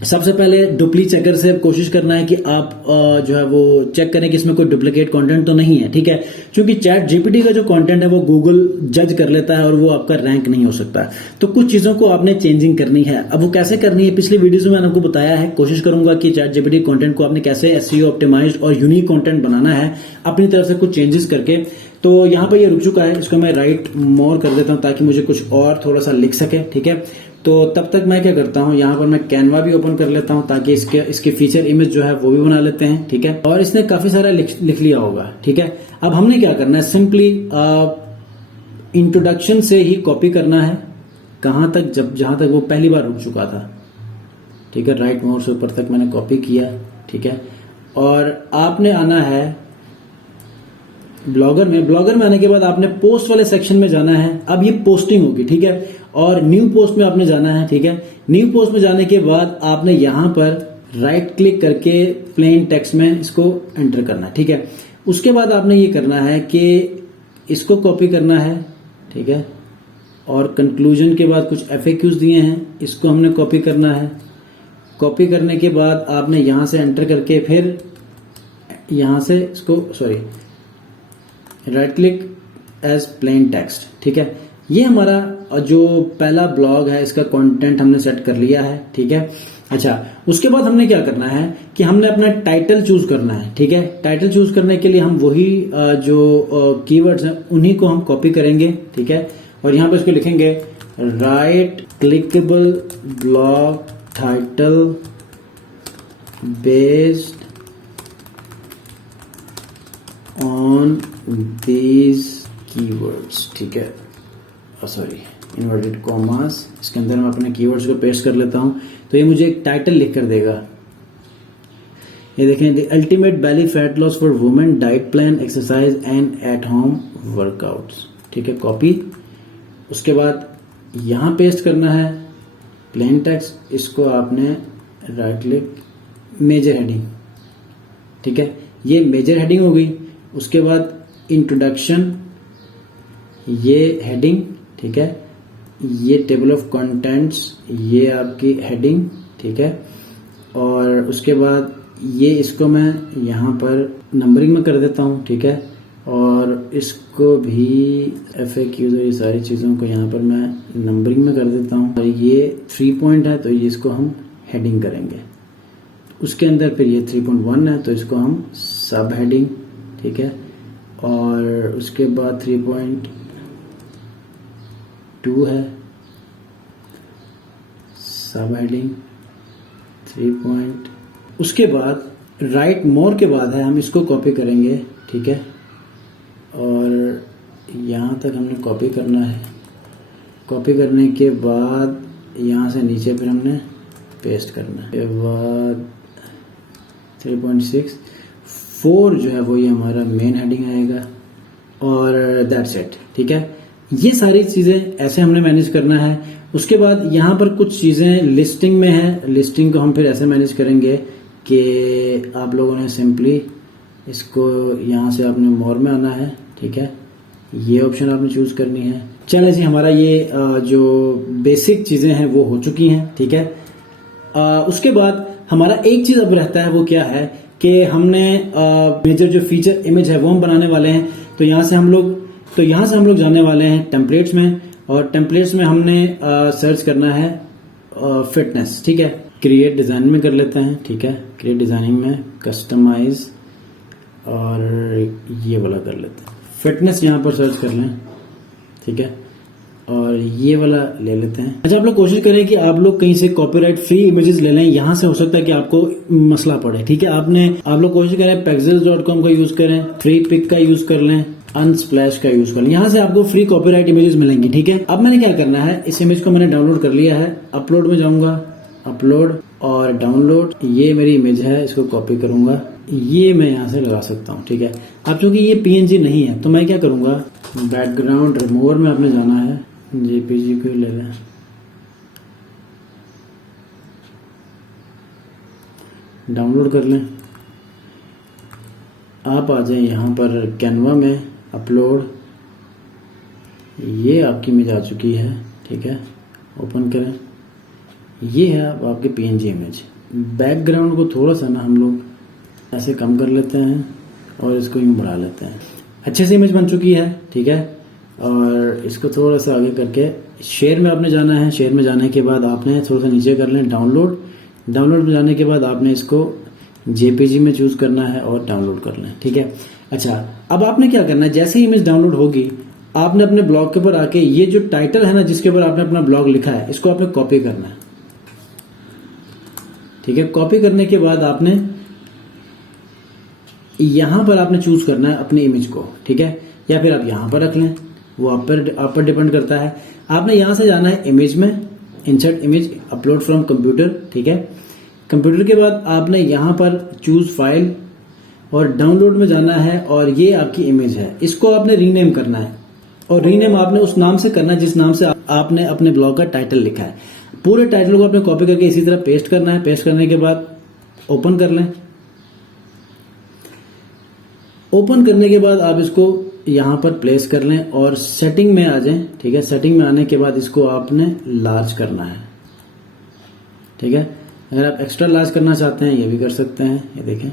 सबसे पहले डुप्ली चेकर से कोशिश करना है कि आप जो है वो चेक करें कि इसमें कोई डुप्लीकेट कंटेंट तो नहीं है, ठीक है। क्योंकि चैट जीपीटी का जो कंटेंट है वो गूगल जज कर लेता है और वो आपका रैंक नहीं हो सकता है। तो कुछ चीजों को आपने चेंजिंग करनी है। अब वो कैसे करनी है, पिछली वीडियोस में मैंने आपको बताया है। कोशिश करूंगा कि चैट जीपीटी कंटेंट को आपने कैसे एसईओ ऑप्टिमाइज्ड और यूनिक कंटेंट बनाना है अपनी तरफ से कुछ चेंजेस करके। तो यहाँ पर ये रुक चुका है, इसको मैं राइट मोर कर देता हूँ ताकि मुझे कुछ और थोड़ा सा लिख सके, ठीक है। तो तब तक मैं क्या करता हूँ, यहाँ पर मैं कैनवा भी ओपन कर लेता हूँ ताकि इसके फीचर इमेज जो है वो भी बना लेते हैं, ठीक है। और इसने काफी सारा लिख लिया होगा, ठीक है। अब हमने क्या करना है, सिंपली इंट्रोडक्शन से ही कॉपी करना है, कहां तक, जहां तक वो पहली बार रुक चुका था, ठीक है। राइट मोर से ऊपर तक मैंने कॉपी किया, ठीक है। और आपने आना है ब्लॉगर में आने के बाद आपने पोस्ट वाले सेक्शन में जाना है। अब ये पोस्टिंग होगी, ठीक है। और न्यू पोस्ट में आपने जाना है, ठीक है। न्यू पोस्ट में जाने के बाद आपने यहां पर राइट क्लिक करके प्लेन टेक्स्ट में इसको एंटर करना है, ठीक है। उसके बाद आपने ये करना है कि इसको कॉपी करना है, ठीक है। और कंक्लूजन के बाद कुछ FAQs दिए हैं, इसको हमने कॉपी करना है। कॉपी करने के बाद आपने यहां से एंटर करके फिर यहां से इसको right click as plain text, ठीक है। ये हमारा जो पहला ब्लॉग है इसका कंटेंट हमने सेट कर लिया है, ठीक है। अच्छा, उसके बाद हमने क्या करना है कि हमने अपना टाइटल चूज करना है, ठीक है। टाइटल चूज करने के लिए हम वही जो कीवर्ड्स हैं उन्हीं को हम कॉपी करेंगे, ठीक है। और यहां पर इसको लिखेंगे right clickable blog title based on these keywords, ठीक है। सॉरी, इन्वर्टेड कॉमास, इसके अंदर मैं अपने कीवर्ड्स को पेस्ट कर लेता हूं। तो ये मुझे एक टाइटल लिख कर देगा। ये देखें, the ultimate belly fat loss for women, diet plan, exercise and at home workouts, ठीक है। कॉपी। उसके बाद यहां पेस्ट करना है प्लेन टेक्स्ट, इसको आपने राइट क्लिक मेजर हेडिंग, ठीक है। ये मेजर हेडिंग हो गई। उसके बाद इंट्रोडक्शन, ये हेडिंग, ठीक है। ये टेबल ऑफ कंटेंट्स, ये आपकी हेडिंग, ठीक है। और उसके बाद ये इसको मैं यहाँ पर नंबरिंग में कर देता हूँ, ठीक है। और इसको भी FAQs और ये सारी चीज़ों को यहाँ पर मैं नंबरिंग में कर देता हूँ। और ये 3 पॉइंट है तो ये इसको हम हेडिंग करेंगे। उसके अंदर फिर ये 3.1 है तो इसको हम सब हेडिंग, ठीक है। और उसके बाद 3.2 है सब हेडिंग 3. उसके बाद राइट मोर के बाद है, हम इसको कॉपी करेंगे, ठीक है। और यहाँ तक हमने कॉपी करना है। कॉपी करने के बाद यहाँ से नीचे फिर हमने पेस्ट करना है। के बाद 3.6 4 जो है वो ये हमारा मेन हेडिंग आएगा और दैट्स इट, ठीक है। ये सारी चीज़ें ऐसे हमने मैनेज करना है। उसके बाद यहाँ पर कुछ चीज़ें लिस्टिंग में है, लिस्टिंग को हम फिर ऐसे मैनेज करेंगे कि आप लोगों ने सिंपली इसको यहाँ से आपने मोर में आना है, ठीक है। ये ऑप्शन आपने चूज करनी है। चलिए जी, हमारा ये जो बेसिक चीज़ें हैं वो हो चुकी हैं, ठीक है। उसके बाद हमारा एक चीज़ अब रहता है, वो क्या है कि हमने मेजर जो फीचर इमेज है वो हम बनाने वाले हैं। तो यहाँ से हम लोग जाने वाले हैं टेम्पलेट्स में, और टेम्पलेट्स में हमने सर्च करना है फिटनेस, ठीक है। क्रिएट डिज़ाइन में कर लेते हैं, ठीक है। क्रिएट डिज़ाइनिंग में कस्टमाइज और ये वाला कर लेते हैं फिटनेस, यहाँ पर सर्च कर लें, ठीक है। और ये वाला ले लेते हैं। अच्छा, आप लोग कोशिश करें कि आप लोग कहीं से कॉपीराइट फ्री इमेजेस ले लें। यहाँ से हो सकता है कि आपको मसला पड़े, ठीक है। आप लोग कोशिश करें pexels.com का यूज करें, फ्री पिक का यूज कर लें, अनस्प्लैश का यूज कर लें। यहाँ से आपको फ्री कॉपीराइट इमेजेस मिलेंगी, ठीक है। अब मैंने क्या करना है, इस इमेज को मैंने डाउनलोड कर लिया है। अपलोड में जाऊंगा, अपलोड और डाउनलोड। ये मेरी इमेज है, इसको कॉपी करूंगा, ये मैं यहाँ से लगा सकता हूँ, ठीक है। अब चूंकि ये PNG नहीं है तो मैं क्या करूंगा, बैकग्राउंड रिमूवर में आपने जाना है, JPG को ले लें। डाउनलोड कर लें। आप आ जाएं यहाँ पर कैनवा में, अपलोड, ये आपकी इमेज आ चुकी है, ठीक है। ओपन करें, ये है अब आपके पीएनजी इमेज। बैकग्राउंड को थोड़ा सा ना हम लोग ऐसे कम कर लेते हैं और इसको यूँ बढ़ा लेते हैं। अच्छे से इमेज बन चुकी है, ठीक है। और इसको थोड़ा सा आगे करके शेयर में आपने जाना है। शेयर में जाने के बाद आपने थोड़ा सा नीचे कर लें डाउनलोड। डाउनलोड में जाने के बाद आपने इसको जेपीजी में चूज करना है और डाउनलोड कर लें, ठीक है। अच्छा, अब आपने क्या करना है, जैसे ही इमेज डाउनलोड होगी आपने अपने ब्लॉग के ऊपर आके ये जो टाइटल है ना जिसके ऊपर आपने अपना ब्लॉग लिखा है, इसको आपने कॉपी करना है, ठीक है। कॉपी करने के बाद आपने यहां पर आपने चूज करना है अपनी इमेज को, ठीक है। या फिर आप यहां पर रख लें, वो आप पर डिपेंड करता है। आपने यहां से जाना है इमेज में, insert image, upload from computer, ठीक है। कंप्यूटर के बाद आपने यहां पर चूज फाइल और डाउनलोड में जाना है और ये आपकी इमेज है। इसको आपने रीनेम करना है और रीनेम आपने उस नाम से करना है जिस नाम से आपने अपने ब्लॉग का टाइटल लिखा है। पूरे टाइटल को आपने कॉपी करके इसी तरह पेस्ट करना है। पेस्ट करने के बाद ओपन कर लें। ओपन करने के बाद आप इसको यहां पर प्लेस कर लें और सेटिंग में आ जाएं, ठीक है। सेटिंग में आने के बाद इसको आपने लार्ज करना है, ठीक है। अगर आप एक्स्ट्रा लार्ज करना चाहते हैं ये भी कर सकते हैं, ये देखें,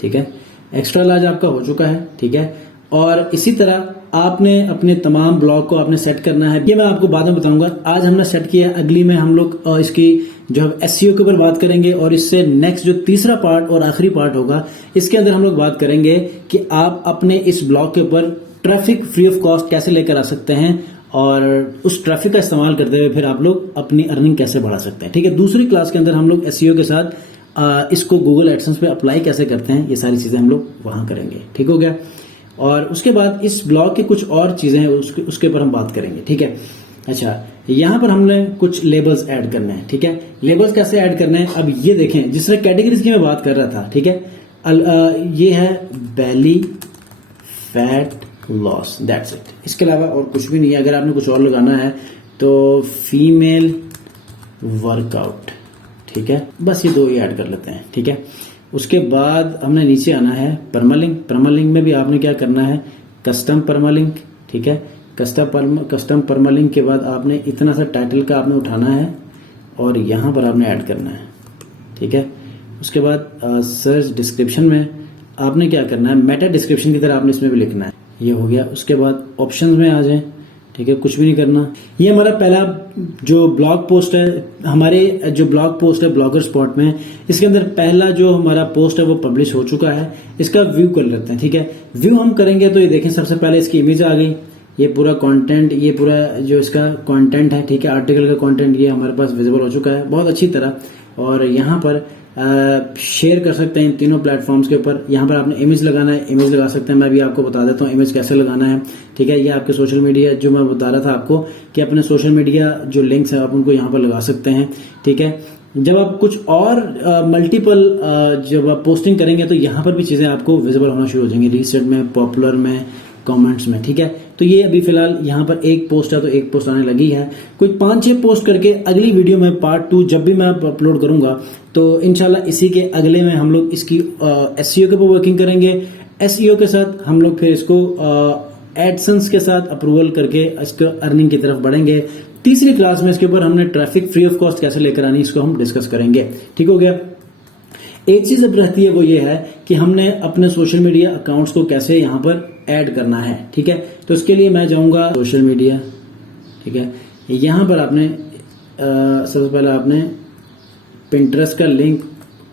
ठीक है। एक्स्ट्रा लार्ज आपका हो चुका है, ठीक है। और इसी तरह आपने अपने तमाम ब्लॉग को आपने सेट करना है। ये मैं आपको बाद में बताऊंगा। आज हमने सेट किया, अगली में हम लोग इसकी जो है एसईओ के ऊपर बात करेंगे और इससे नेक्स्ट जो तीसरा पार्ट और आखिरी पार्ट होगा इसके अंदर हम लोग बात करेंगे कि आप अपने इस ब्लॉग के ऊपर ट्रैफिक फ्री ऑफ कॉस्ट कैसे लेकर आ सकते हैं और उस ट्रैफिक का इस्तेमाल करते हुए फिर आप लोग अपनी अर्निंग कैसे बढ़ा सकते हैं, ठीक है। दूसरी क्लास के अंदर हम लोग एसईओ के साथ इसको गूगल एडसेंस पे अप्लाई कैसे करते हैं, ये सारी चीजें हम लोग वहां करेंगे, ठीक हो गया। और उसके बाद इस ब्लॉग की कुछ और चीजें हैं उसके ऊपर हम बात करेंगे, ठीक है। अच्छा, यहाँ पर हमने कुछ लेबल्स ऐड करने हैं, ठीक है। लेबल्स कैसे ऐड करने हैं, अब ये देखें, जिस तरह कैटेगरीज की मैं बात कर रहा था, ठीक है। ये है belly fat loss, that's it. इसके अलावा और कुछ भी नहीं है। अगर आपने कुछ और लगाना है तो फीमेल वर्कआउट, ठीक है। बस ये दो ही ऐड कर लेते हैं, ठीक है। उसके बाद हमने नीचे आना है परमालिंक। परमालिंक में भी आपने क्या करना है, कस्टम परमालिंक, ठीक है। कस्टम परमालिंक के बाद आपने इतना सा टाइटल का आपने उठाना है और यहां पर आपने ऐड करना है, ठीक है। उसके बाद सर्च डिस्क्रिप्शन में आपने क्या करना है, मेटा डिस्क्रिप्शन की तरह आपने इसमें भी लिखना है। ये हो गया। उसके बाद ऑप्शंस में आ जाए, ठीक है। कुछ भी नहीं करना। ये हमारा पहला जो ब्लॉग पोस्ट है, हमारे जो ब्लॉग पोस्ट है ब्लॉगर स्पॉट में, इसके अंदर पहला जो हमारा पोस्ट है वो पब्लिश हो चुका है। इसका व्यू कर लेते हैं, ठीक है। व्यू हम करेंगे तो ये देखें, सबसे पहले इसकी इमेज आ गई, ये पूरा कंटेंट, ये पूरा जो इसका कंटेंट है, ठीक है, आर्टिकल का कंटेंट ये हमारे पास विजिबल हो चुका है बहुत अच्छी तरह। और यहाँ पर शेयर कर सकते हैं इन तीनों प्लेटफॉर्म्स के ऊपर। यहाँ पर आपने इमेज लगाना है, इमेज लगा सकते हैं। मैं भी आपको बता देता हूँ इमेज कैसे लगाना है, ठीक है। ये आपके सोशल मीडिया, जो मैं बता रहा था आपको कि अपने सोशल मीडिया जो लिंक्स है आप उनको यहाँ पर लगा सकते हैं, ठीक है। जब आप कुछ और मल्टीपल जब आप पोस्टिंग करेंगे तो यहाँ पर भी चीजें आपको विजिबल होना शुरू हो जाएंगी, रीसेट में, पॉपुलर में, कमेंट्स में, ठीक है। तो ये अभी फिलहाल यहाँ पर एक पोस्ट है तो एक पोस्ट आने लगी है। कोई 5-6 पोस्ट करके अगली वीडियो में पार्ट 2 जब भी मैं अपलोड करूंगा तो इंशाल्लाह इसी के अगले में हम लोग इसकी एसईओ के ऊपर वर्किंग करेंगे। एसईओ के साथ हम लोग फिर इसको एडसेंस के साथ अप्रूवल करके इसको अर्निंग की तरफ बढ़ेंगे। तीसरी क्लास में इसके ऊपर हमने ट्रैफिक फ्री ऑफ कॉस्ट कैसे लेकर आनी इसको हम डिस्कस करेंगे, ठीक हो गया। एक चीज अब रहती है वो ये है कि हमने अपने सोशल मीडिया अकाउंट्स को कैसे यहाँ पर ऐड करना है, ठीक है। तो इसके लिए मैं जाऊंगा सोशल मीडिया, ठीक है। यहाँ पर आपने सबसे पहले आपने पिंटरेस्ट का लिंक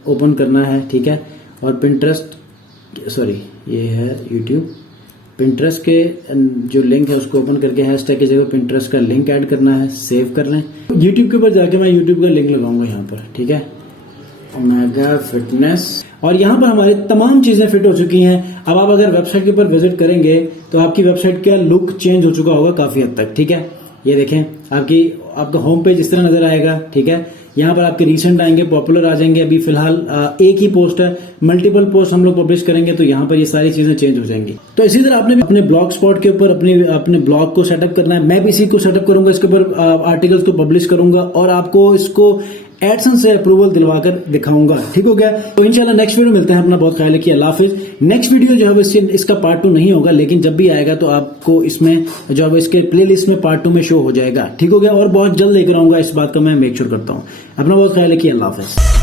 ओपन करना है, ठीक है। और ये है यूट्यूब। पिंटरेस्ट के जो लिंक है उसको ओपन करके हैशटैग की जगह पिंटरेस्ट का लिंक ऐड करना है, सेव कर लें। यूट्यूब के ऊपर जाके मैं यूट्यूब का लिंक लगाऊंगा यहाँ पर, ठीक है, ओमेगा फिटनेस। और यहाँ पर हमारी तमाम चीजें फिट हो चुकी हैं। अब आप अगर वेबसाइट के ऊपर विजिट करेंगे तो आपकी वेबसाइट का लुक चेंज हो चुका होगा काफी हद तक, ठीक है। ये देखें, आपका होम पेज इस तरह नजर आएगा, ठीक है। यहाँ पर आपके रिसेंट आएंगे, पॉपुलर आ जाएंगे। अभी फिलहाल एक ही पोस्ट है, मल्टीपल पोस्ट हम लोग पब्लिश करेंगे तो यहाँ पर ये सारी चीजें चेंज हो जाएंगी। तो इसी तरह आपने अपने ब्लॉग स्पॉट के ऊपर अपने ब्लॉग को सेटअप करना है। मैं भी इसी को सेटअप करूंगा, इसके ऊपर आर्टिकल्स को पब्लिश करूंगा और आपको इसको एडसेंस से अप्रूवल दिलवाकर दिखाऊंगा। ठीक हो गया। तो इंशाल्लाह नेक्स्ट वीडियो मिलते हैं। अपना बहुत ख्याल रखिए। अल्लाह हाफिज। नेक्स्ट वीडियो जो है इसका पार्ट 2 नहीं होगा, लेकिन जब भी आएगा तो आपको इसमें जो है इसके प्लेलिस्ट में पार्ट 2 में शो हो जाएगा। ठीक हो गया। और बहुत जल्द लेकर आऊंगा, इस बात का मैं मेक श्योर करता हूं। अपना बहुत ख्याल रखिए। अल्लाह हाफिज।